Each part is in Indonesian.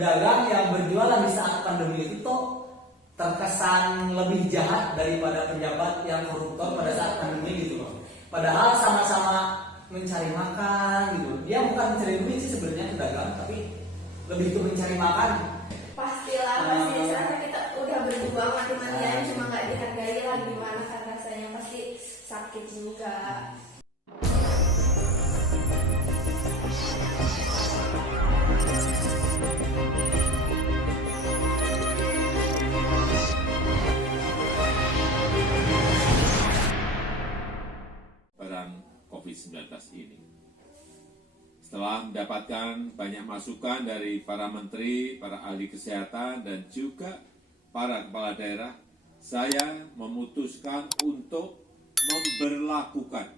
pedagang yang berjualan di saat pandemi itu toh terkesan lebih jahat daripada pejabat yang koruptor pada saat pandemi gitu loh. Padahal sama-sama mencari makan gitu. Dia bukan mencari duit sih sebenarnya pedagang, tapi lebih ke mencari makan. Pastilah, pasti karena kita udah berjuang mati-matian cuma nggak dihargai lah, gimana kan rasanya, pasti sakit juga. Barang COVID-19 ini. Setelah mendapatkan banyak masukan dari para menteri, para ahli kesehatan, dan juga para kepala daerah, saya memutuskan untuk memberlakukan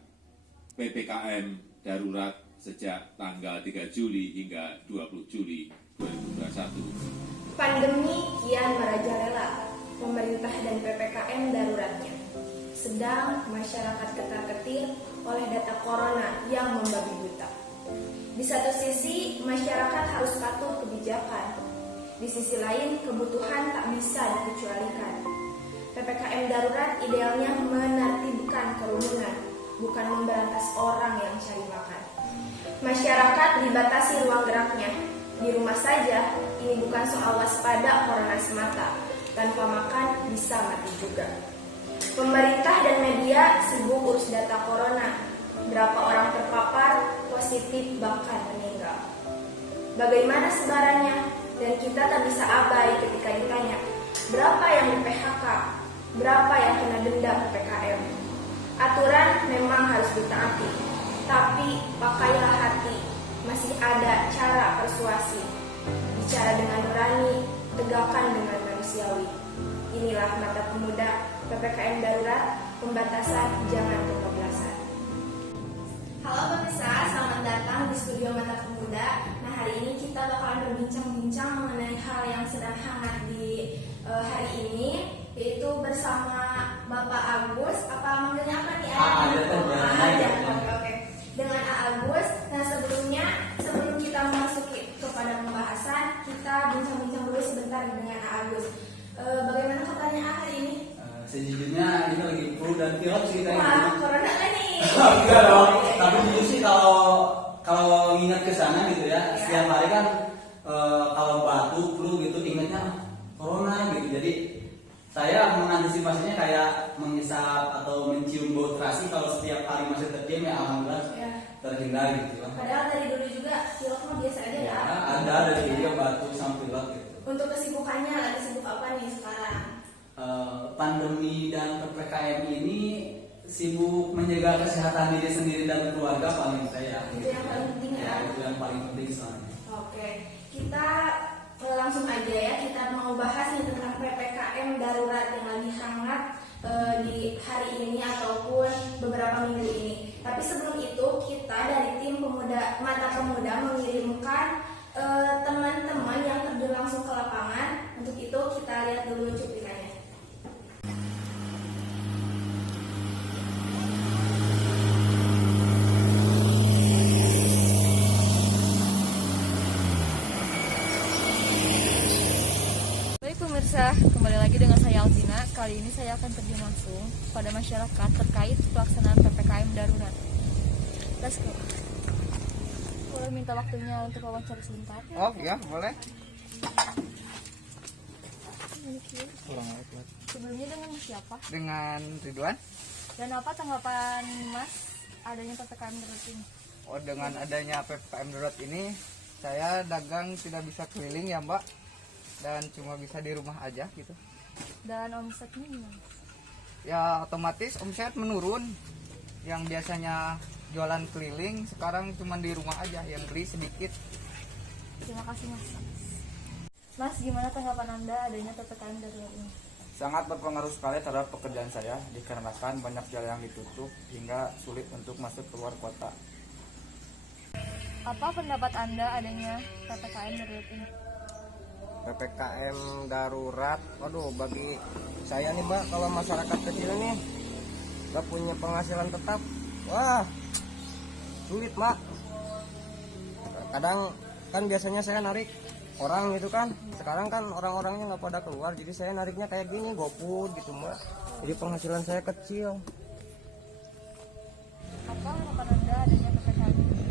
PPKM darurat sejak tanggal 3 Juli hingga 20 Juli 2021. Pandemi kian merajalela, pemerintah dan PPKM daruratnya. Sedang masyarakat ketar-ketir oleh data corona yang membabi buta. Di satu sisi, masyarakat harus patuh kebijakan. Di sisi lain, kebutuhan tak bisa dikecualikan. PPKM darurat idealnya menertibkan kerumunan, bukan memberantas orang yang cari makan. Masyarakat dibatasi ruang geraknya. Di rumah saja, ini bukan soal waspada corona semata. Tanpa makan, bisa mati juga. Pemerintah dan media sibuk urus data corona. Berapa orang terpapar, positif, bahkan meninggal. Bagaimana sebarannya? Dan kita tak bisa abai ketika ditanya, berapa yang di PHK? Berapa yang kena denda PPKM? Aturan memang harus ditaati, tapi pakailah hati. Masih ada cara persuasi. Bicara dengan nurani, tegakkan dengan manusiawi. Inilah Mata Pemuda, PPKM darurat, pembatasan jangan kebablasan. Halo pemirsa, selamat datang di studio Mata Pemuda. Nah, hari ini kita bakalan berbincang-bincang mengenai hal yang sedang hangat di hari ini, yaitu bersama Bapak Agus. Apa manggilnya apa nih? Oke. Dengan A. Agus. Nah, sebelum kita memasuki kepada pembahasan, kita bincang-bincang dulu sebentar dengan A. Agus. Bagaimana kabarnya A hari ini? Sejujurnya ini lagi flu dan pilek sih kita. Wah, corona kan nih? Enggak dong. Tapi jujur sih kalau ingat ke sana gitu ya, setiap hari kan kalau batuk, flu gitu ingatnya corona gitu. Jadi saya mengantisipasinya kayak menghisap atau mencium bau terasi kalau setiap hari masih tercium ya alhamdulillah terhindar gitu. Padahal dari dulu juga pilek mah biasa aja ya. Ada dari dia batuk sama pilek gitu. Untuk kesibukannya lagi sibuk apa nih sekarang? Pandemi dan PPKM ini sibuk menjaga kesehatan diri sendiri dan keluarga paling saya. Itu yang paling penting ya. Itu yang paling penting soalnya. Oke, kita langsung aja ya, kita mau bahas nih tentang PPKM darurat yang lagi hangat di hari ini ataupun beberapa minggu ini. Tapi sebelum itu kita dari tim Mata Pemuda mengirimkan teman-teman yang terjun langsung ke lapangan. Untuk itu kita lihat dulu cuplikannya. Baik pemirsa, kembali lagi dengan saya Alzina. Kali ini saya akan terjun langsung pada masyarakat terkait pelaksanaan PPKM darurat. Let's go. Boleh minta waktunya untuk wawancara sebentar? Oh iya, boleh. Sebelumnya dengan siapa? Dengan Ridwan. Dan apa tanggapan Mas adanya PPKM darurat ini? Oh, dengan adanya PPKM darurat ini, saya dagang tidak bisa keliling ya Mbak, dan cuma bisa di rumah aja gitu. Dan omsetnya gimana? Ya otomatis omset menurun. Yang biasanya jualan keliling, sekarang cuma di rumah aja, yang beli sedikit. Terima kasih Mas. Mas, gimana tanggapan Anda adanya PPKM darurat ini? Sangat berpengaruh sekali terhadap pekerjaan saya dikarenakan banyak jalan yang ditutup hingga sulit untuk masuk keluar kota. Apa pendapat Anda adanya PPKM darurat ini? PPKM darurat, waduh bagi saya nih Mbak, kalau masyarakat kecil nih gak punya penghasilan tetap, wah sulit Mbak. Kadang kan biasanya saya narik orang gitu kan. Sekarang kan orang-orangnya nggak pada keluar, jadi saya nariknya kayak gini, GoFood gitu mbak. Jadi penghasilan saya kecil. Apa harapan Anda adanya PPKM ini?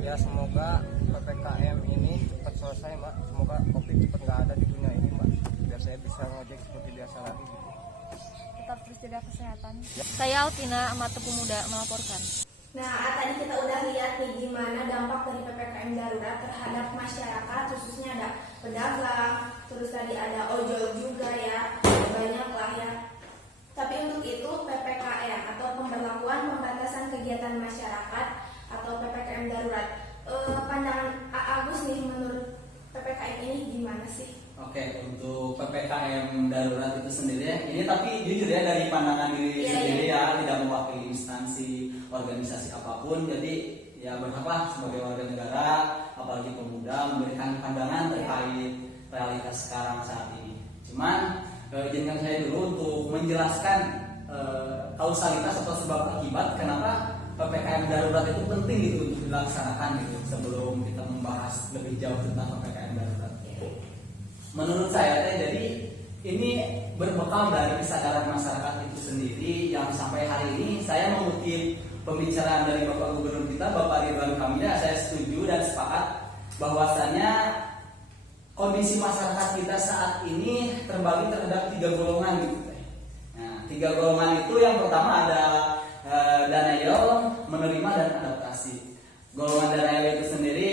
Ya semoga PPKM ini cepat selesai mbak. Semoga COVID cepat nggak ada di dunia ini mbak, biar saya bisa ngojek seperti biasa lagi gitu. Tetap terus jaga kesehatan. Saya Altina, Amata Pemuda melaporkan. Nah, tadi kita udah lihat nih gimana dampak dari PPKM darurat terhadap masyarakat, khususnya ada pedagang, terus tadi ada ojol juga ya, banyak lah ya. Tapi untuk itu PPKM atau pemberlakuan pembatasan kegiatan masyarakat atau PPKM darurat, pandangan Agus nih menurut PPKM ini gimana sih? Oke, untuk PPKM darurat itu sendiri ya, ini tapi jujur ya dari pandangan diri sendiri ya, tidak mewakili instansi, organisasi apapun. Jadi ya berhaklah sebagai warga negara, apalagi pemuda, memberikan pandangan terkait realitas sekarang saat ini. Cuman izinkan saya dulu untuk menjelaskan kausalitas atau sebab akibat kenapa PPKM darurat itu penting gitu untuk dilaksanakan gitu, sebelum kita membahas lebih jauh tentang PPKM darurat. Menurut saya jadi ini berbekal dari kesadaran masyarakat itu sendiri yang sampai hari ini saya mengutip pembicaraan dari Bapak Gubernur kita, Bapak Ridwan Kamil. Saya setuju dan sepakat bahwasannya kondisi masyarakat kita saat ini terbagi terhadap 3 golongan gitu. Nah, 3 golongan itu yang pertama ada denial, menerima dan adaptasi. Golongan denial itu sendiri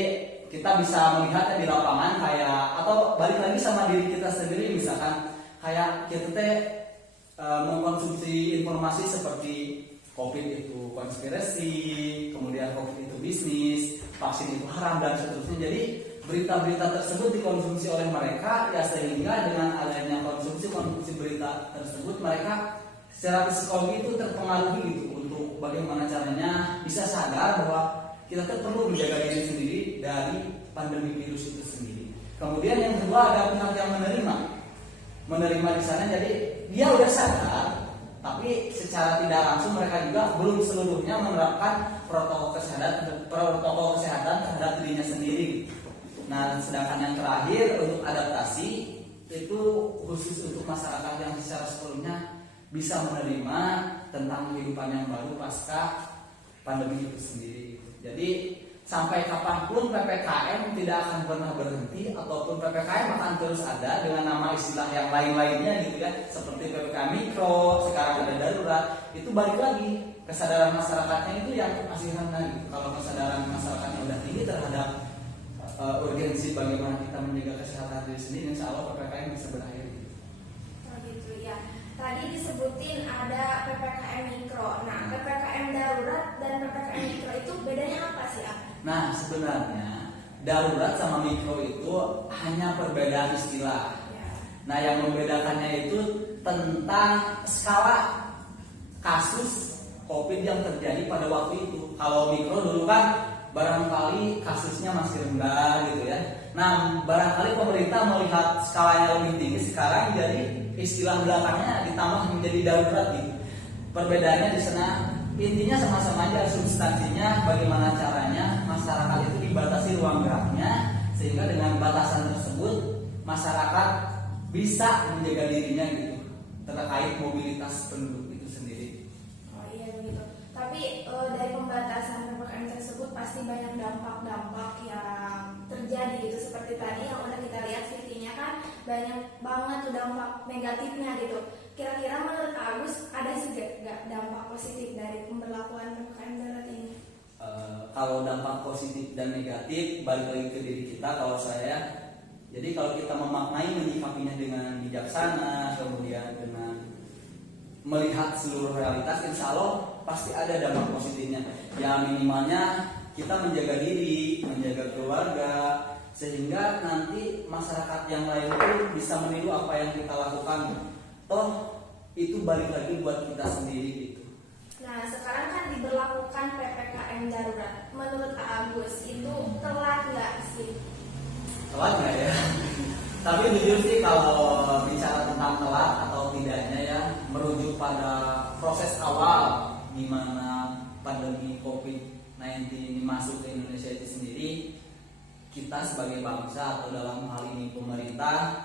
kita bisa melihatnya di lapangan kayak, atau balik lagi sama diri kita sendiri, misalkan kayak kita mengkonsumsi informasi seperti COVID itu konspirasi, kemudian COVID itu bisnis, vaksin itu haram dan seterusnya. Jadi berita-berita tersebut dikonsumsi oleh mereka ya, sehingga dengan adanya konsumsi berita tersebut mereka secara psikologi itu terpengaruhi gitu untuk bagaimana caranya bisa sadar bahwa kita perlu menjaga diri sendiri dari pandemi virus itu sendiri. Kemudian yang kedua ada pihak yang menerima di sana, jadi dia udah sadar, tapi secara tidak langsung mereka juga belum seluruhnya menerapkan protokol kesehatan terhadap dirinya sendiri. Nah, sedangkan yang terakhir untuk adaptasi itu khusus untuk masyarakat yang secara sepenuhnya bisa menerima tentang kehidupan yang baru pasca pandemi itu sendiri. Jadi sampai kapanpun PPKM tidak akan pernah berhenti, ataupun PPKM akan terus ada dengan nama istilah yang lain-lainnya gitu kan, seperti PPKM mikro, sekarang ada darurat. Itu balik lagi kesadaran masyarakatnya itu yang masih rendah gitu. Kalau kesadaran masyarakatnya udah tinggi terhadap urgensi bagaimana kita menjaga kesehatan diri sendiri, insya Allah PPKM bisa berakhir gitu. Oh gitu ya. Tadi disebutin ada PPKM mikro. Nah, PPKM darurat dan PPKM mikro itu bedanya apa sih, Ab? Nah, sebenarnya darurat sama mikro itu hanya perbedaan istilah. Ya. Nah, yang membedakannya itu tentang skala kasus COVID yang terjadi pada waktu itu. Kalau mikro dulu kan barangkali kasusnya masih rendah gitu ya. Nah, barangkali pemerintah melihat skalanya lebih tinggi sekarang, jadi istilah belakangnya ditambah menjadi darurat gitu. Perbedaannya di sana intinya sama-sama aja, substansinya bagaimana caranya masyarakat itu dibatasi ruang geraknya, sehingga dengan batasan tersebut masyarakat bisa menjaga dirinya gitu terkait mobilitas penduduk itu sendiri. Oh iya begitu. Tapi dari pembatasan PPKM tersebut pasti banyak dampak-dampak yang terjadi gitu, seperti tadi yang udah kita lihat videonya kan banyak banget tuh dampak negatifnya gitu. Kira-kira menurut Agus ada sih gak dampak positif dari pemberlakuan PPKM darurat ini? Kalau dampak positif dan negatif balik lagi ke diri kita. Kalau saya, jadi kalau kita memaknai menyikapinya dengan bijaksana, kemudian dengan melihat seluruh realitas, insya Allah pasti ada dampak positifnya. Ya minimalnya kita menjaga diri, menjaga keluarga, sehingga nanti masyarakat yang lain itu bisa meniru apa yang kita lakukan. Toh itu balik lagi buat kita sendiri gitu. Nah sekarang kan diberlakukan PPKM darurat. Menurut Agus itu telat nggak sih? Telat nggak ya? Tapi jujur sih kalau bicara tentang telat atau tidaknya ya, merujuk pada proses awal di mana pandemi COVID-19 ini masuk ke Indonesia itu sendiri, kita sebagai bangsa atau dalam hal ini pemerintah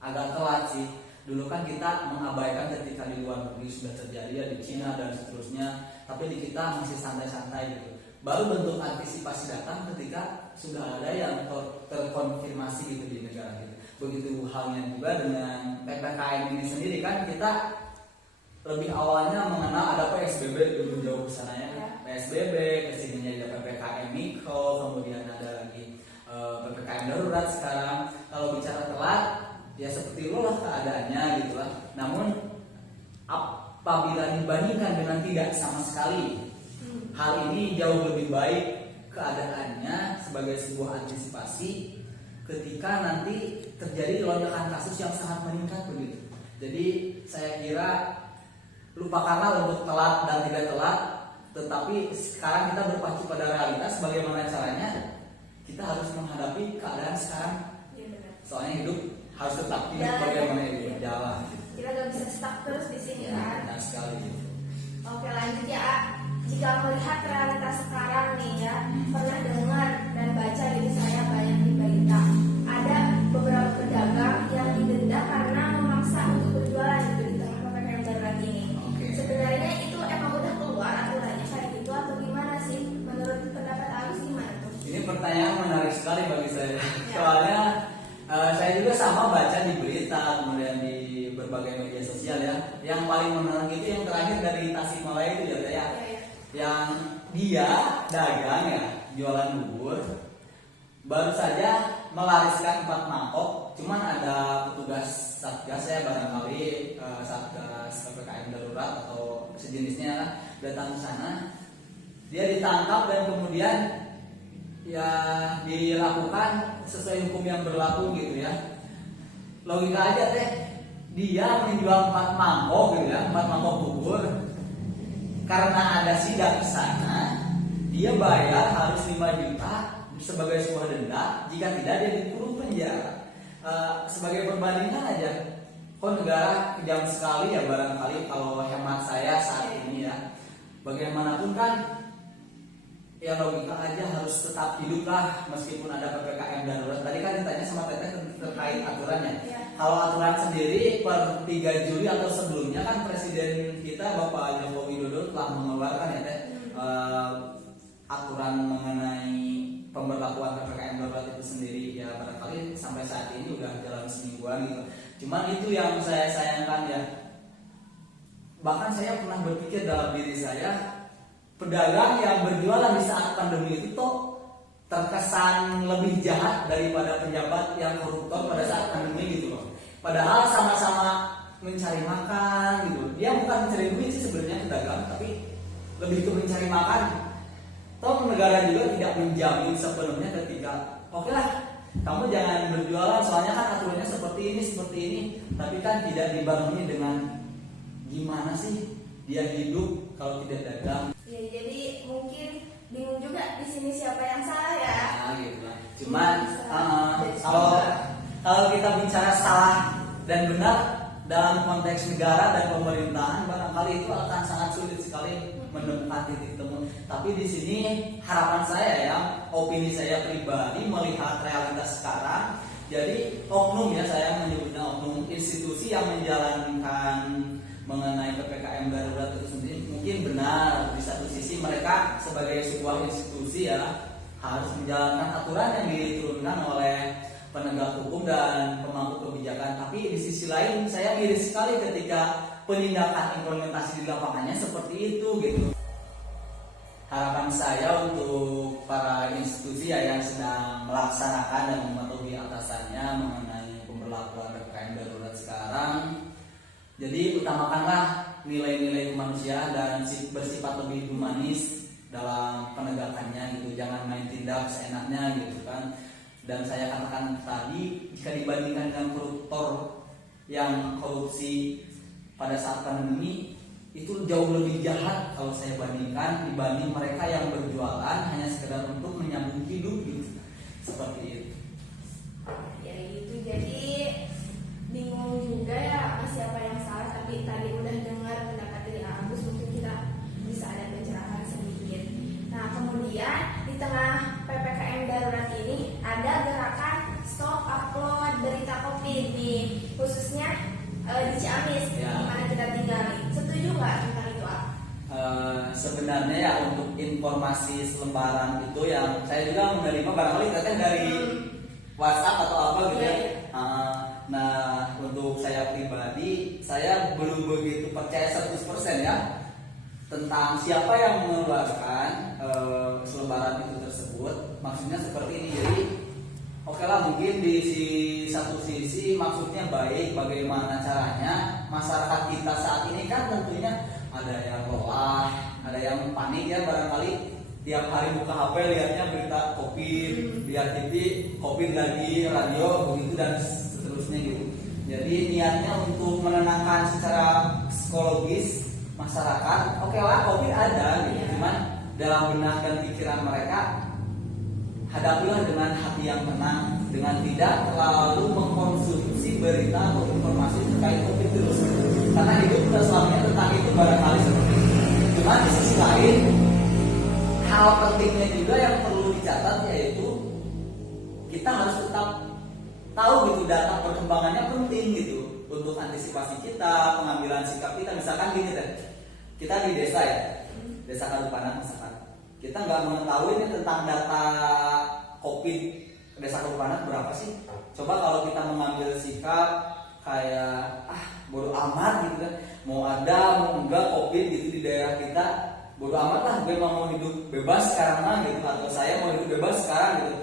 agak telat sih. Dulu kan kita mengabaikan ketika di luar negeri sudah terjadi ya, di Cina dan seterusnya, tapi di kita masih santai-santai gitu. Baru bentuk antisipasi datang ketika sudah ada yang terkonfirmasi gitu di negara kita. Begitu halnya juga dengan PPKM ini sendiri kan, kita lebih awalnya mengenal ada PSBB dulu jauh kesananya, PSBB, kesininya ada PPKM mikro, kemudian ada lagi PPKM darurat sekarang. Kalau bicara telat, ya seperti itulah keadaannya gitu lah. Namun apabila dibandingkan dengan tidak sama sekali, hal ini jauh lebih baik keadaannya sebagai sebuah antisipasi ketika nanti terjadi lonjakan kasus yang sangat meningkat begitu. Jadi saya kira lupakanlah untuk telat dan tidak telat, tetapi sekarang kita berpacu pada realitas. Bagaimana caranya? Kita harus menghadapi keadaan sekarang. Soalnya hidup harus tetap hidup, bagaimana hidup berjalan. Kita gak bisa stuck terus di sini kan. Benar sekali. Oke, lanjut ya. Jika melihat realitas sekarang nih ya, pernah dengar dan baca di saya banyak di berita, ada beberapa pedagang yang didenda karena memaksa untuk berjualan gitu di tengah PPKM darurat ini. Sebenarnya itu emang udah keluar aturannya kayak gitu atau gimana sih? Menurut pendapat Agus gimana tuh? Ini pertanyaan menarik sekali bagi saya. Soalnya saya juga sama baca di berita, kemudian di berbagai media sosial ya. Yang paling menarik itu yang terakhir dari Tasikmalaya itu ya. Yang dia dagang ya, jualan bubur, baru saja melariskan 4 mangkok. Cuman ada petugas satgas ya, barangkali satgas PPKM darurat atau sejenisnya lah, datang ke sana. Dia ditangkap dan kemudian ya dilakukan sesuai hukum yang berlaku gitu ya. Logika aja teh, dia menjual 4 mangkok gitu ya, 4 mangkok bubur. Karena ada sidak di sana, dia bayar harus 5 juta sebagai sebuah denda. Jika tidak, dia dikurung penjara. Sebagai perbandingan aja, kok negara kejam sekali ya barangkali kalau hemat saya saat ini ya. Bagaimanapun kan, ya logika aja harus tetap hidup lah meskipun ada PPKM darurat. Tadi kan ditanya sama Teteh terkait aturannya. Kalau aturan sendiri per 3 Juli atau sebelumnya kan Presiden kita Bapak Joko Widodo telah mengeluarkan ya Teh, aturan mengenai pemberlakuan PPKM darurat itu sendiri. Ya barangkali sampai saat ini udah jalan semingguan gitu. Cuman itu yang saya sayangkan ya. Bahkan saya pernah berpikir dalam diri saya, pedagang yang berjualan di saat pandemi itu toh terkesan lebih jahat daripada pejabat yang koruptor pada saat pandemi gitu loh. Padahal sama-sama mencari makan gitu. Dia bukan mencari duit sih sebenarnya pedagang, tapi lebih ke mencari makan. Toh negara juga tidak menjamin sepenuhnya ketika oke lah, kamu jangan berjualan soalnya kan aturannya seperti ini, tapi kan tidak dibarengi dengan gimana sih dia hidup kalau tidak dagang. Ya, jadi mungkin bingung juga di sini siapa yang salah ya. Nah, gitu lah. Cuman kalau kita bicara salah dan benar dalam konteks negara dan pemerintahan, barangkali itu akan sangat sulit sekali menemukan titik temu. Tapi di sini harapan saya ya, opini saya pribadi melihat realitas sekarang. Jadi oknum ya, saya menyebutnya oknum, institusi yang menjalankan mengenai PPKM darurat itu sendiri mungkin benar. Di satu sisi mereka sebagai sebuah institusi ya harus menjalankan aturan yang diturunkan oleh penegak hukum dan pemangku kebijakan. Tapi di sisi lain saya miris sekali ketika penindakan implementasi di lapangannya seperti itu gitu. Harapan saya untuk para institusi ya yang sedang melaksanakan dan mematuhi atasannya mengenai pemberlakuan PPKM darurat sekarang, jadi utamakanlah nilai-nilai kemanusiaan dan bersifat lebih humanis dalam penegakannya gitu. Jangan main tindak seenaknya gitu kan. Dan saya katakan tadi, jika dibandingkan dengan koruptor yang korupsi pada saat pandemi, itu jauh lebih jahat kalau saya bandingkan dibanding mereka yang berjualan hanya sekedar untuk menyambung hidup gitu. Seperti itu. Ya gitu, jadi bingung juga ya siapa yang salah. Tapi tadi udah dengar pendapat dari Agus, mungkin kita bisa ada pencerahan sedikit. Nah kemudian di tengah PPKM darurat ini ada di Ciamis, Ya. di mana kita tinggal. Setuju nggak tentang itu, Ah? Sebenarnya ya untuk informasi selembaran itu yang saya juga menerima barangkali katanya dari WhatsApp atau apa gitu ya. Iya. Nah untuk saya pribadi saya belum begitu percaya 100% ya tentang siapa yang mengeluarkan selembaran itu tersebut. Maksudnya seperti ini, jadi oke lah mungkin di satu sisi maksudnya baik, bagaimana caranya masyarakat kita saat ini kan tentunya ada yang lelah, ada yang panik ya barangkali tiap hari buka HP lihatnya berita COVID, lihat TV COVID lagi, radio begitu dan seterusnya gitu. Jadi niatnya untuk menenangkan secara psikologis masyarakat, oke lah COVID ada gitu, cuman dalam benak dan pikiran mereka hadapilah dengan hati yang tenang, dengan tidak terlalu mengkonsumsi berita atau informasi terkait COVID terus. Karena hidup kita selamanya tentang itu barangkali seperti itu. Cuma di sisi lain, hal pentingnya juga yang perlu dicatat yaitu kita harus tetap tahu gitu data perkembangannya penting gitu untuk antisipasi kita, pengambilan sikap kita. Misalkan gini deh, kita di desa ya, desa Kalupanan misalkan, kita nggak mengetahui nih tentang data COVID desa Kalupanan berapa sih. Coba kalau kita mengambil sikap kayak bodo amat gitu kan, mau ada mau enggak COVID gitu di daerah kita, bodo amat lah, gue mau hidup bebas sekarang lah gitu, atau saya mau hidup bebas sekarang gitu.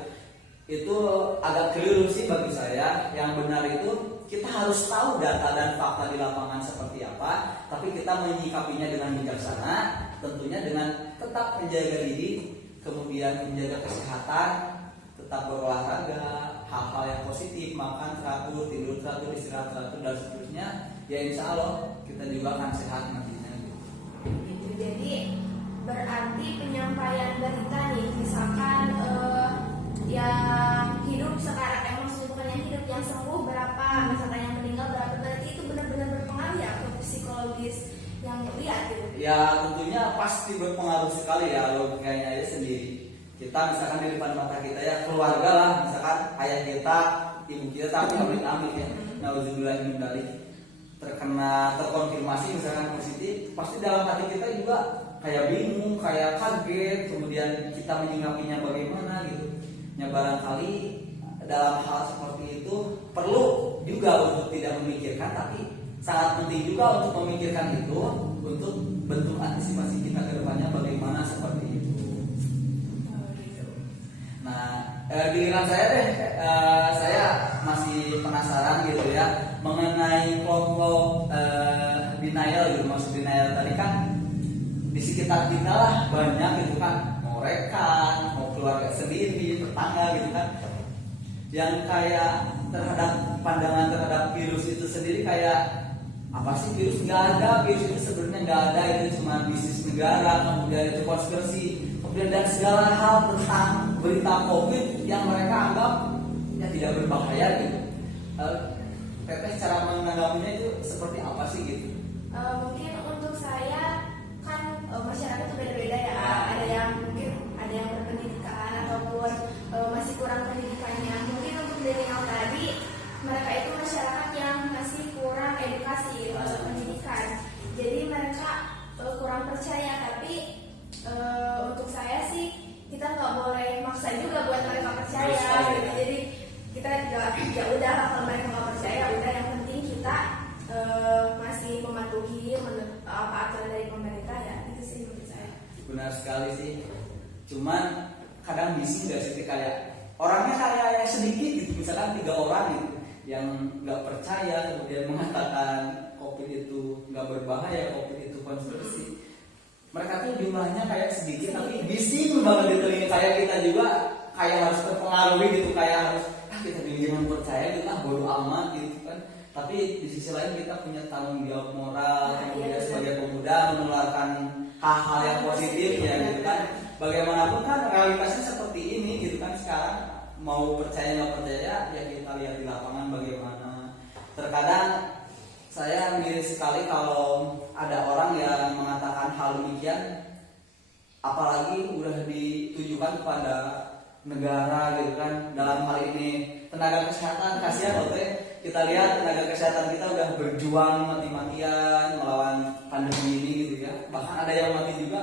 Itu agak keliru sih bagi saya. Yang benar itu kita harus tahu data dan fakta di lapangan seperti apa, tapi kita menyikapinya dengan bijaksana, tentunya dengan tetap menjaga diri, kemudian menjaga kesehatan, tetap berolahraga, hal-hal yang positif, makan teratur, tidur teratur, istirahat teratur dan seterusnya. Ya insya Allah kita juga akan sehat nantinya. Gitu. Jadi berarti penyampaian berita nih, misalkan yang hidup sekarang, maksudnya bukan yang hidup, yang sembuh berapa, misalkan yang meninggal berapa, berarti itu benar-benar berpengaruh ya ke psikologis yang lihat gitu. Ya tentunya pasti berpengaruh sekali ya, logikanya aja sendiri. Kita misalkan di depan mata kita ya keluarga lah, misalkan ayah kita, ibu kita, tapi amit-amit ya, nauzubillah min dzalik, terkonfirmasi misalkan positif, pasti dalam hati kita juga kayak bingung, kayak kaget, kemudian kita menyikapinya bagaimana gitu. Ya barangkali dalam hal seperti itu perlu juga untuk tidak memikirkan, tapi sangat penting juga untuk memikirkan itu untuk bentuk antisipasi kita ke depannya bagaimana seperti itu. Nah, giliran saya deh, saya masih penasaran gitu ya mengenai kelompok denial gitu. Maksud denial tadi kan di sekitar kita lah banyak gitu kan, mau rekan, mau keluarga sendiri, tetangga gitu kan, yang kayak terhadap pandangan terhadap virus itu sendiri kayak apa sih, virus nggak ada, virus itu sebenarnya nggak ada, itu cuma bisnis negara, kemudian itu konspirasi, kemudian dan segala hal tentang berita COVID yang mereka anggap ya tidak berbahaya gitu. Teteh cara menanggapinya itu seperti apa sih gitu? Mungkin untuk saya kan masyarakat itu beda-beda ya. Ada yang mungkin ada yang berpendidikan ataupun masih kurang pendidikannya. Mungkin untuk milenial tadi mereka itu masyarakat yang masih kurang edukasi pendidikan. Jadi mereka kurang percaya. Tapi untuk saya sih kita nggak boleh maksa juga buat mereka percaya. Gitu. Jadi kita ya udah kalau mereka nggak percaya, udah yang penting kita masih mematuhi apa aturan dari pemerintah ya, itu sih menurut saya. Benar sekali sih. Cuman kadang bising nggak sih kayak orangnya kayak sedikit gitu, misalkan 3 orang gitu yang nggak percaya kemudian mengatakan COVID itu nggak berbahaya, COVID itu konspirasi. Mereka tuh jumlahnya kayak sedikit tapi bising banget di telinga, kayak kita juga kayak harus terpengaruhi gitu, kayak harus kita juga jangan percaya gitu lah, bodo amat gitu kan. Tapi di sisi lain kita punya tanggung jawab moral, kemudian sebagai pemuda menularkan hal-hal yang positif ya gitu kan. Bagaimanapun kan realitasnya seperti ini gitu kan sekarang, mau percaya nggak percaya ya kita lihat di lapangan bagaimana. Terkadang saya miris sekali kalau ada orang yang mengatakan hal demikian, apalagi udah ditujukan kepada negara gitu kan, dalam hal ini tenaga kesehatan. Kasihan loh teh, kita lihat tenaga kesehatan kita udah berjuang mati-matian melawan pandemi ini gitu ya. Bahkan ada yang mati juga.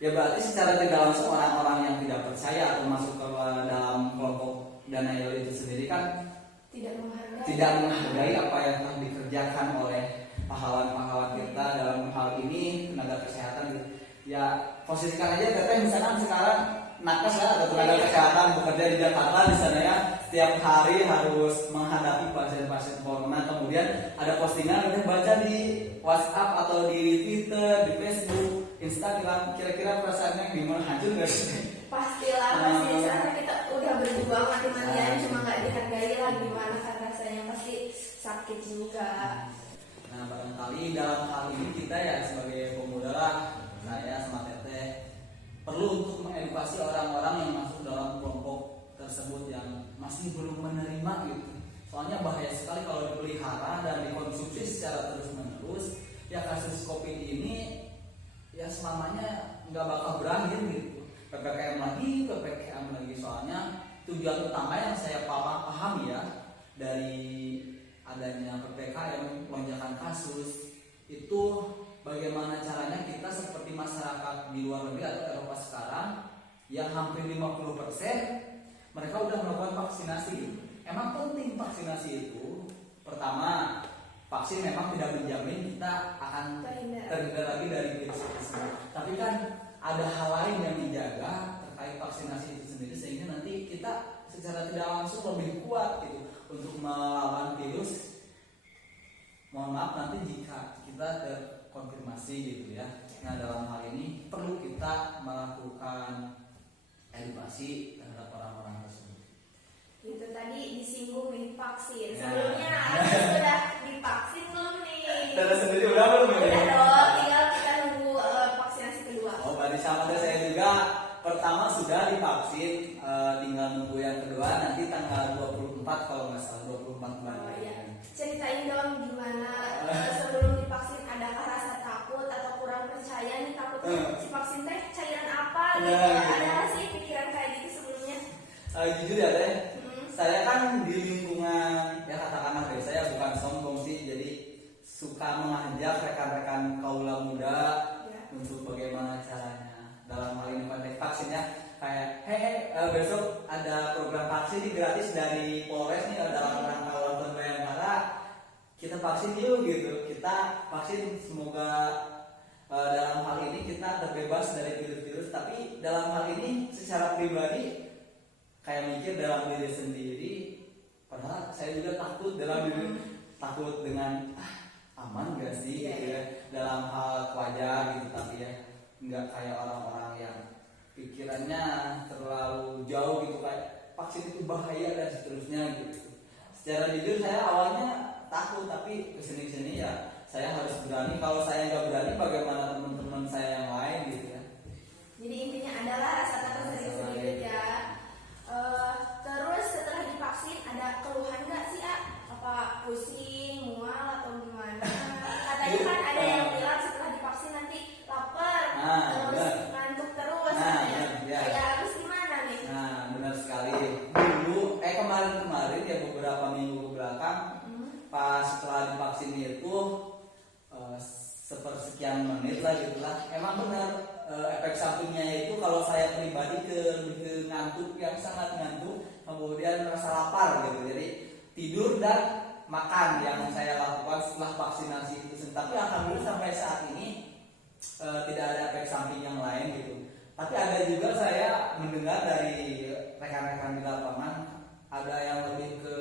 Ya berarti secara tidak langsung orang-orang yang tidak percaya atau masuk ke dalam kelompok Danael itu sendiri kan tidak menghargai apa yang telah dikerjakan oleh pahlawan-pahlawan kita dalam hal ini tenaga kesehatan gitu. Ya posisikan aja teteh misalkan sekarang nakes ya ada tenaga kesehatan bekerja di Jakarta di sana ya, setiap hari harus menghadapi pasien-pasien corona, kemudian ada postingan udah baca di WhatsApp atau di Twitter, di Facebook, Instagram, kira-kira perasaannya gimana, hancur nggak sih? Pastilah, pasti karena kita udah berjuang mati-matian cuma nggak dihargai lah, gimana kan rasanya, pasti sakit juga. Nah barangkali dalam hal ini kita ya sebagai pemuda lah, saya sama teteh perlu untuk mengedukasi orang-orang yang masuk dalam kelompok tersebut yang masih belum menerima gitu. Soalnya bahaya sekali kalau dipelihara dan dikonsumsi secara terus-menerus. Ya kasus COVID ini ya selamanya nggak bakal berakhir gitu. PPKM lagi. Soalnya tujuan utama yang saya pahami ya dari adanya PPKM, lonjakan kasus itu bagaimana caranya kita seperti masyarakat di luar negeri atau Eropa sekarang yang hampir 50% mereka udah melakukan vaksinasi gitu. Emang penting vaksinasi itu. Pertama, vaksin memang tidak menjamin kita akan terhindar lagi dari virus tersebut. Tapi kan ada hal lain yang dijaga terkait vaksinasi itu sendiri sehingga nanti kita secara tidak langsung lebih kuat gitu untuk melawan virus. Mohon maaf nanti jika kita terkonfirmasi gitu ya. Nah dalam hal ini perlu kita melakukan edukasi terhadap orang-orang tersebut. Itu tadi disinggung nih vaksin. Sebelumnya Agus sudah divaksin belum nih? Teteh sendiri udah belum? Udah dong, tinggal kita nunggu vaksinasi kedua. Oh berarti sama dengan saya juga. Pertama sudah divaksin, tinggal nunggu yang kedua nanti tanggal 24 kalau nggak salah 24 bulan. Oh iya. Ceritain dong gimana sebelum divaksin, adakah rasa takut atau kurang percaya nih, takutnya si vaksin teh cairan apa gitu? Ada nggak sih pikiran kayak gitu sebelumnya? Jujur ya teh, saya kan di lingkungan ya katakanlah dari saya bukan sombong sih, jadi suka mengajak rekan-rekan kaula muda untuk bagaimana caranya dalam hal ini konteks vaksin ya. Kayak besok ada program vaksin nih gratis dari Polres nih dalam rangka London Bayangkara, kita vaksin yuk gitu. Kita vaksin semoga dalam hal ini kita terbebas dari virus-virus. Tapi dalam hal ini secara pribadi kayak mikir dalam diri sendiri, padahal saya juga takut dalam diri, takut dengan aman gak sih gitu ya dalam hal wajar gitu. Tapi ya nggak kayak orang-orang yang pikirannya terlalu jauh gitu kayak vaksin itu bahaya dan seterusnya gitu. Secara jujur saya awalnya takut, tapi kesini-sini ya saya harus berani. Kalau saya nggak berani, bagaimana teman-teman saya yang lain gitu ya. Jadi intinya adalah rasa takut sedikit-sedikit ya. Terus setelah divaksin ada keluhan nggak sih apa pusing, mual atau gimana? Katanya kan ada yang bilang setelah divaksin nanti lapar, terus ngantuk terus. Ya harus gimana nih? Nah benar sekali. Dulu kemarin ya beberapa minggu belakang pas setelah divaksin itu sepersekian menit lah gitulah. Emang benar efek sampingnya itu kalau saya pribadi lebih ke ngantuk, yang sangat ngantuk, kemudian rasa lapar gitu. Jadi tidur dan makan yang saya lakukan setelah vaksinasi itu. Tapi alhamdulillah sampai saat ini tidak ada efek samping yang lain gitu. Tapi ada juga saya mendengar dari rekan-rekan di lapangan ada yang lebih ke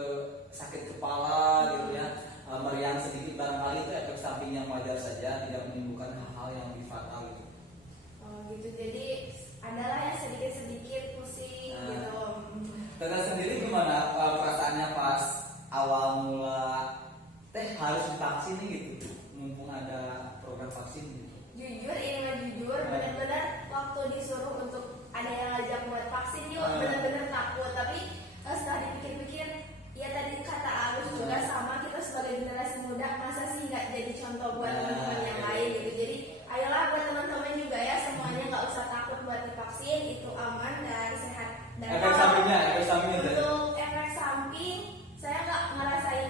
sakit kepala gitu ya, meriang sedikit, barangkali itu efek samping yang wajar saja, tidak menimbulkan hal-hal yang lebih fatal gitu. Oh gitu, jadi adalah yang sedikit-sedikit pusing gitu. Teteh sendiri gimana perasaannya pas awal mula harus divaksin nih gitu, mumpung ada program vaksin gitu? Jujur, ini mah jujur, benar-benar waktu disuruh untuk ada yang ngajak buat vaksin yuk, benar-benar takut. Tapi setelah dipikir-pikir, ya tadi kata Agus juga sama, kita sebagai generasi muda masa sih nggak jadi contoh buat teman-teman yang lain gitu. Jadi ayolah buat teman-teman juga ya, semuanya nggak usah takut buat divaksin, itu aman dan sehat. Dan Efek sampingnya untuk efek samping saya nggak ngerasain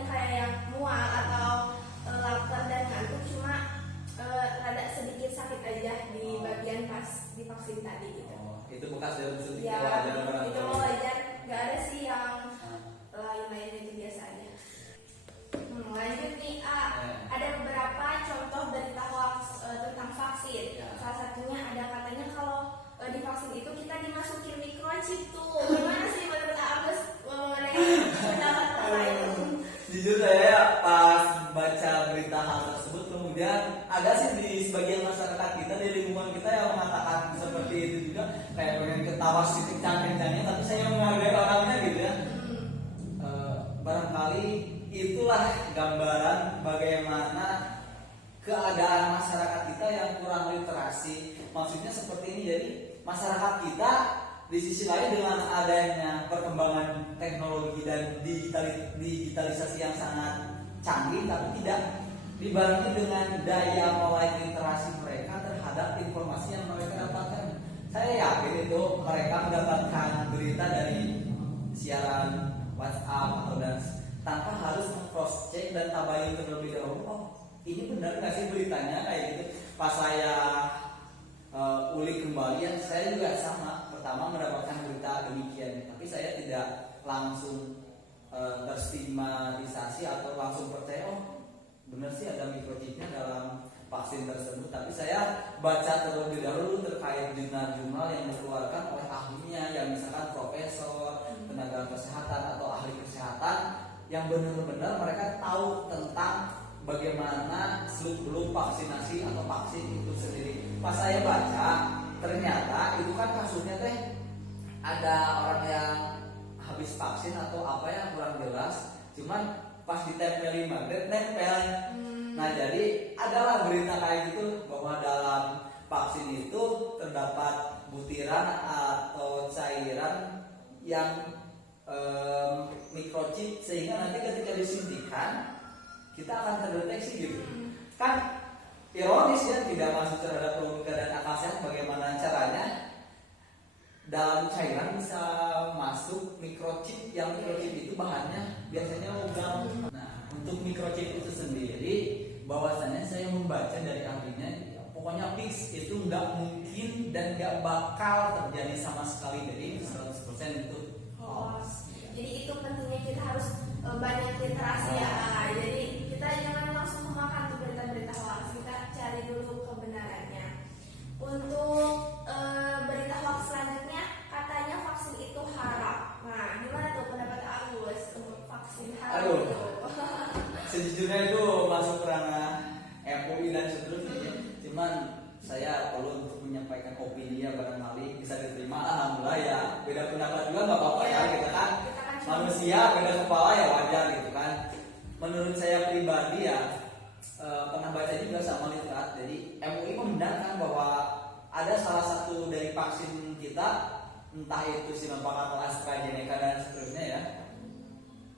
tawas titik kencangnya, tapi saya menghargai orangnya gitu ya. Barangkali itulah gambaran bagaimana keadaan masyarakat kita yang kurang literasi. Maksudnya seperti ini, jadi masyarakat kita di sisi lain dengan adanya perkembangan teknologi dan digitalisasi yang sangat canggih, tapi tidak dibarengi dengan daya melek literasi mereka terhadap informasi yang mereka dapatkan. Saya yakin itu mereka mendapatkan berita dari siaran WhatsApp atau dan tanpa harus cross check dan tabayun terlebih dahulu. Oh, ini benar nggak sih beritanya kayak gitu? Pas saya ulik kembali, ya saya juga sama. Pertama mendapatkan berita demikian, tapi saya tidak langsung terstigmatisasi atau langsung percaya oh benar sih ada microchipnya dalam vaksin tersebut. Tapi saya baca terlebih dahulu terkait jurnal-jurnal yang dikeluarkan oleh ahlinya, yang misalkan profesor, tenaga kesehatan atau ahli kesehatan yang benar-benar mereka tahu tentang bagaimana seluk-beluk vaksinasi atau vaksin itu sendiri. Pas saya baca, ternyata itu kan kasusnya teh ada orang yang habis vaksin atau apa yang kurang jelas, cuman pas ditempelin magnet nempel. Nah jadi adalah berita kayak gitu bahwa dalam vaksin itu terdapat butiran atau cairan yang microchip, sehingga nanti ketika disuntikan kita akan terdeteksi gitu. Kan ironis ya, tidak masuk terhadap logika dan akal sehat. Bagaimana caranya dalam cairan bisa masuk microchip, yang microchip itu bahannya biasanya logam. Nah, untuk microchip itu sendiri, bahwasannya saya membaca dari ahlinya, pokoknya fix itu nggak mungkin dan nggak bakal terjadi sama sekali, jadi 100% itu hoax. Jadi itu pentingnya kita harus banyak literasi ya. Jadi kita jangan langsung memakan tuh berita-berita hoax, kita cari dulu kebenarannya. Untuk berita hoax selanjutnya, katanya vaksin itu haram. Nah, gimana tuh pendapat Agus untuk vaksin haram itu? Sejujurnya itu masuk ranah MUI dan seterusnya. Cuman saya perlu untuk menyampaikan opini ya, barangkali bisa diterima. Alhamdulillah ya, beda pendapat juga nggak apa-apa ya, kita kan manusia beda kepala ya, wajar gitu kan. Menurut saya pribadi ya, pernah baca juga sama literat. Jadi MUI membenarkan bahwa ada salah satu dari vaksin kita, entah itu Sinovac atau AstraZeneca dan seterusnya ya,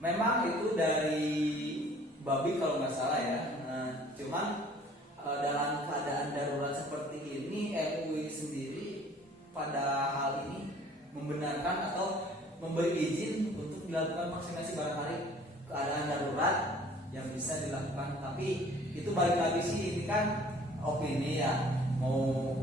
memang itu dari babi kalau nggak salah ya. Cuman dalam keadaan darurat seperti ini, MUI sendiri pada hal ini membenarkan atau memberi izin untuk dilakukan vaksinasi barangkali keadaan darurat yang bisa dilakukan. Tapi itu balik lagi sih, ini kan opini ya, mau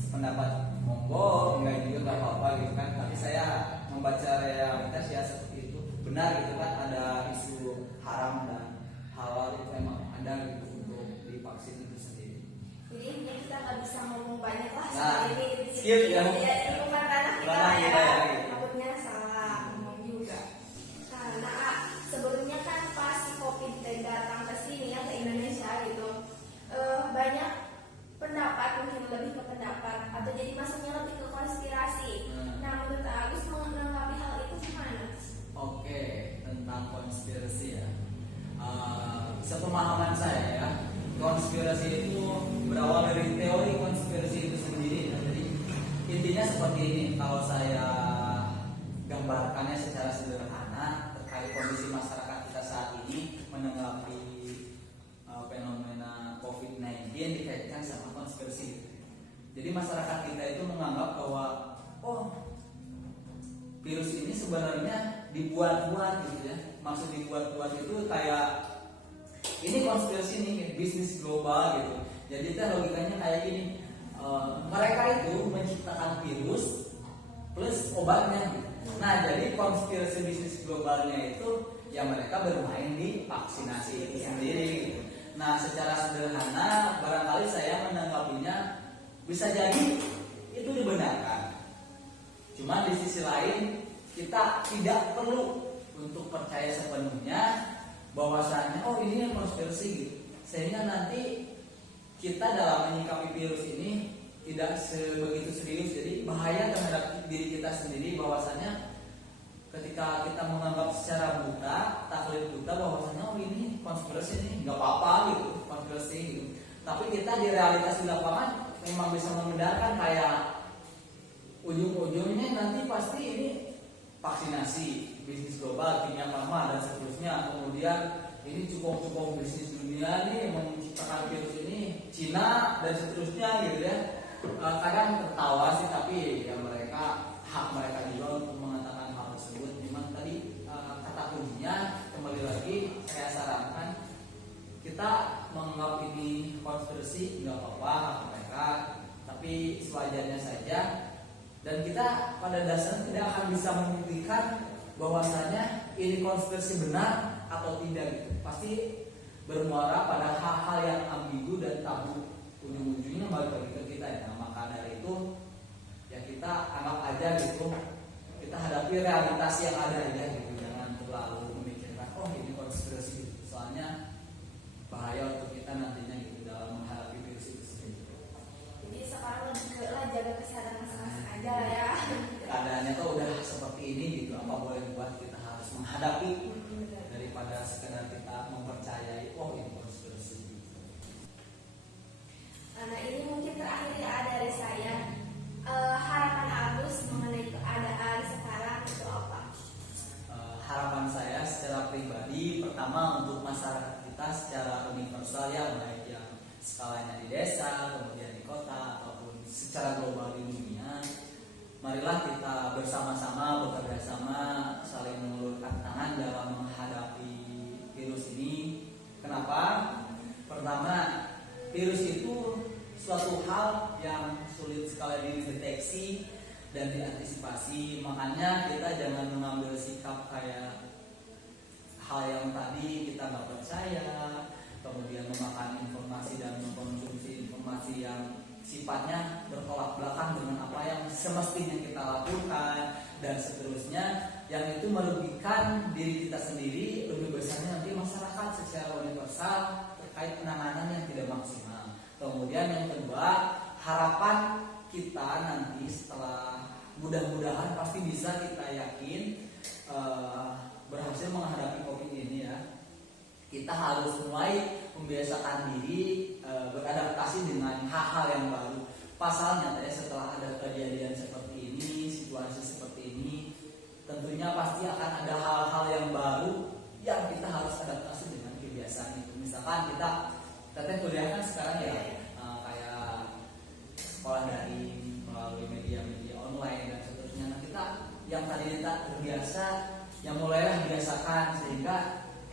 sependapat monggo, enggak juga nggak apa-apa gitu kan. Tapi saya membaca realitas ya seperti itu, benar gitu kan, ada isu haram dan halal itu memang ada gitu untuk divaksin itu sendiri. Jadi intinya kita nggak bisa ngomong banyak lah Nah, soal ini. skip ya. Ini bukan ranah kita Ranah ya. kita ya, gitu. Takutnya salah ngomong juga. Nah, sebelumnya kan pas si COVID datang ke sini ya, ke Indonesia gitu, banyak pendapat, mungkin lebih ke pendapat atau jadi masuknya lebih ke konspirasi. Nah, menurut Agus menanggapi hal itu gimana? Oke, tentang konspirasi ya. Sepemahaman saya ya, konspirasi itu berawal dari teori konspirasi itu sendiri. Jadi intinya seperti ini, kalau saya gambarkannya secara sederhana terkait kondisi masyarakat kita saat ini menanggapi fenomena COVID-19 dikaitkan sama konspirasi. Jadi masyarakat kita itu menganggap bahwa oh, virus ini sebenarnya dibuat-buat gitu ya. Maksud dibuat-buat itu kayak ini konspirasi nih, bisnis global gitu. Jadi itu logikanya kayak gini, mereka itu menciptakan virus plus obatnya gitu. Nah jadi konspirasi bisnis globalnya itu ya mereka bermain di vaksinasi itu sendiri gitu. Nah secara sederhana barangkali saya menanggapinya bisa jadi itu dibenarkan. Cuma di sisi lain kita tidak perlu untuk percaya sepenuhnya bahwasannya oh ini yang konspirasi gitu, sehingga nanti kita dalam menyikapi virus ini tidak sebegitu serius. Jadi bahaya terhadap diri kita sendiri, bahwasanya ketika kita menganggap secara buta, taklid buta, bahwasanya oh ini konspirasi ini nggak apa-apa gitu, konspirasi gitu. Tapi kita di realitas di lapangan memang bisa membedakan, kayak ujung-ujungnya nanti pasti ini vaksinasi, bisnis global, kimia farma dan seterusnya. Kemudian ini cukong-cukong bisnis dunia nih yang menciptakan virus ini, Cina dan seterusnya gitu ya. Kadang tertawa sih, tapi ya mereka, hak mereka juga untuk mengatakan hal tersebut. Memang tadi kata kuncinya kembali lagi saya sarankan kita menganggap ini konspirasi nggak apa-apa, hak mereka, tapi sewajarnya saja. Dan kita pada dasarnya tidak akan bisa membuktikan bahwasanya ini konspirasi benar atau tidak gitu. Pasti bermuara pada hal-hal yang ambigu dan tabu. Ujung-ujungnya balik lagi ke kita ya. Nah, maka dari itu ya kita anggap aja gitu, kita hadapi realitas yang ada aja gitu. Jangan terlalu memikirkan oh ini konspirasi gitu. Soalnya bahaya untuk kita nantinya gitu dalam menghadapi virus itu sendiri. Jadi sekarang lebih ke lah jaga kesehatan masing-masing aja lah ya. Keadaannya tuh udah seperti ini gitu, apa boleh buat kita harus menghadapi daripada sekedar kita mempercayai oh ini konspirasi. Nah ini mungkin terakhir ya dari saya. Harapan Agus mengenai keadaan sekarang itu apa? Harapan saya secara pribadi, pertama untuk masyarakat kita secara universal ya, baik yang skalanya di desa, kemudian di kota, ataupun secara global di dunia. Marilah kita bersama-sama bekerja sama, saling mengulurkan tangan dalam menghadapi virus ini. Kenapa? Pertama, virus itu suatu hal yang sulit sekali dideteksi dan diantisipasi. Makanya kita jangan mengambil sikap kayak hal yang tadi kita nggak percaya, kemudian memakan informasi dan mengkonsumsi informasi yang sifatnya bertolak belakang dengan apa yang semestinya kita lakukan dan seterusnya, yang itu merugikan diri kita sendiri, lebih besarnya nanti masyarakat secara universal terkait penanganan yang tidak maksimal. Kemudian yang kedua, harapan kita nanti setelah mudah-mudahan pasti bisa kita yakin berhasil menghadapi COVID ini ya. Kita harus mulai membiasakan diri beradaptasi dengan hal-hal yang baru. Pasalnya setelah ada kejadian seperti ini, situasi seperti ini, tentunya pasti akan ada hal-hal yang baru yang kita harus adaptasi dengan kebiasaan itu. Misalkan kita kuliah kan sekarang ya kayak sekolah daring melalui media-media online dan seterusnya. Nah kita yang tadi kita terbiasa, yang mulailah biasakan, sehingga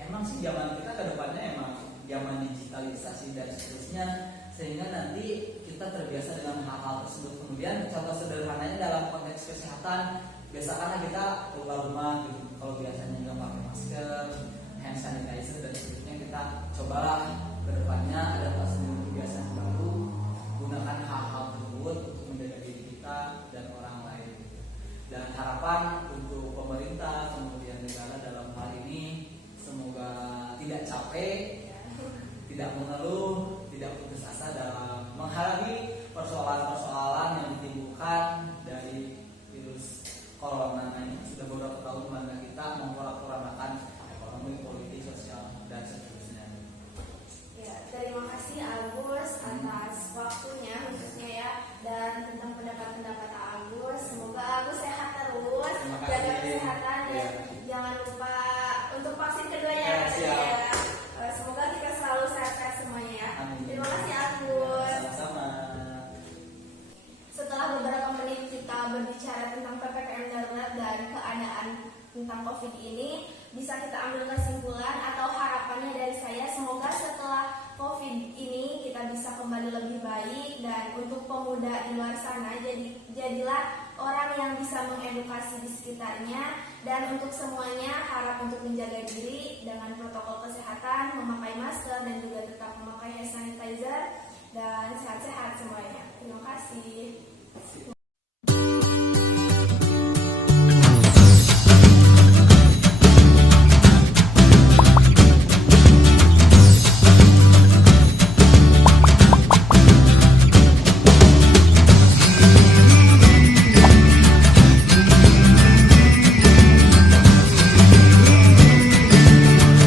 emang sih zaman kita ke depannya emang zaman digitalisasi dan seterusnya, sehingga nanti kita terbiasa dengan hal-hal tersebut. Kemudian contoh sederhananya dalam konteks kesehatan, biasakanlah kita keluar rumah gitu. Kalau biasanya nggak pakai masker, hand sanitizer dan seterusnya, kita cobalah ke depannya adaptasi dengan kebiasaan baru, gunakan hal-hal tersebut untuk menjaga diri kita dan orang lain. Dan harapan untuk pemerintah kemudian negara dalam hal ini semoga tidak capek, tidak mengeluh, tidak putus asa dalam menghadapi persoalan-persoalan yang ditimbulkan dari virus corona ini. Sudah beberapa tahun melanda kita, memporak-porandakan ekonomi, politik, sosial dan seterusnya. Ya, terima kasih Agus atas waktunya khususnya ya, dan tentang pendapat-pendapat Agus. Semoga Agus sehat terus, jaga kesehatan dan jangan lupa untuk vaksin keduanya ya. Semoga kita selalu sehat-sehat semuanya ya. Amin. Terima kasih Agus. Sama-sama. Setelah beberapa menit kita berbicara tentang PPKM darurat dan keadaan tentang COVID ini, bisa kita ambil kesimpulan atau harapannya dari saya, semoga setelah COVID ini kita bisa kembali lebih baik, dan untuk pemuda di luar sana jadilah orang yang bisa mengedukasi di sekitarnya. Dan untuk semuanya harap untuk menjaga diri dengan protokol kesehatan, memakai masker dan juga tetap memakai hand sanitizer, dan sehat-sehat semuanya. Terima kasih.